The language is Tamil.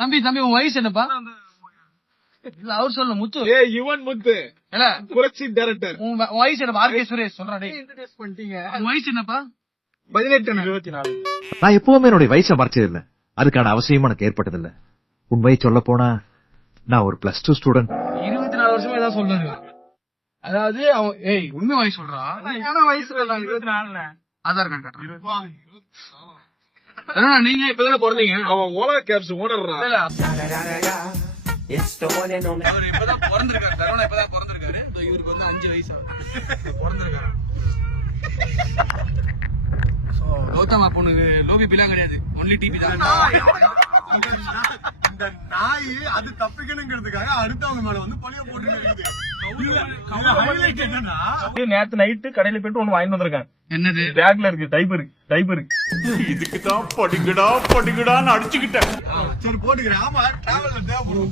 தம்பி உன் வயசு என்னப்பா? இல்ல அவர் சொல்லு முத்து. யுவன் முத்து புரட்சி டைரக்டர். உன் வயசு என்னப்பா? ஆர்கே சுரேஷ் சொல்றா. உன் வயசு என்னப்பா? 18 24. நான் எப்பவுமே என்னுடைய வயசை மறைச்சது இல்ல, அதுக்கான அவசியம் எனக்கு ஏற்பட்டது இல்ல. உண்மையை சொல்ல போனா நான் ஒரு +2 ஸ்டூடெண்ட். 24 வருஷமா ஏதாவது சொல்றாரு. அதாவது அவன் உண்மை வயசு சொல்றான். வயசு 24. ஆதார் கார்டு காட்டுறான். நீங்க இப்பதானே பிறந்தீங்க? அவன் ஓலா கேப்ஸ் ஓனர்றா. அவர் இப்பதான் பிறந்திருக்காரு. சரவணா இப்பதான் பிறந்திருக்காரு. இவருக்கு வந்து 5 வயசு பிறந்திருக்காரு. கௌதமா பொண்ணு லோபி பிலாம் கிடையாது, ஒன்லி டிபி தான். இந்த நாய் அது தப்பிக்கணுங்கிறதுக்காக அடுத்தவங்க மேல வந்து பழிய போட்டு நேத்து நைட்டு கடையில போயிட்டு ஒண்ணு வாங்கிட்டு வந்திருக்கேன். என்னது? பேக்ல இருக்கு, டைப்பர். இதுக்குதான் படிங்கடான்னு அடிச்சுக்கிட்டேன். சரி போட்டுக்கிறேன். ஆமா டிராவல்ல தேவைப்படும்.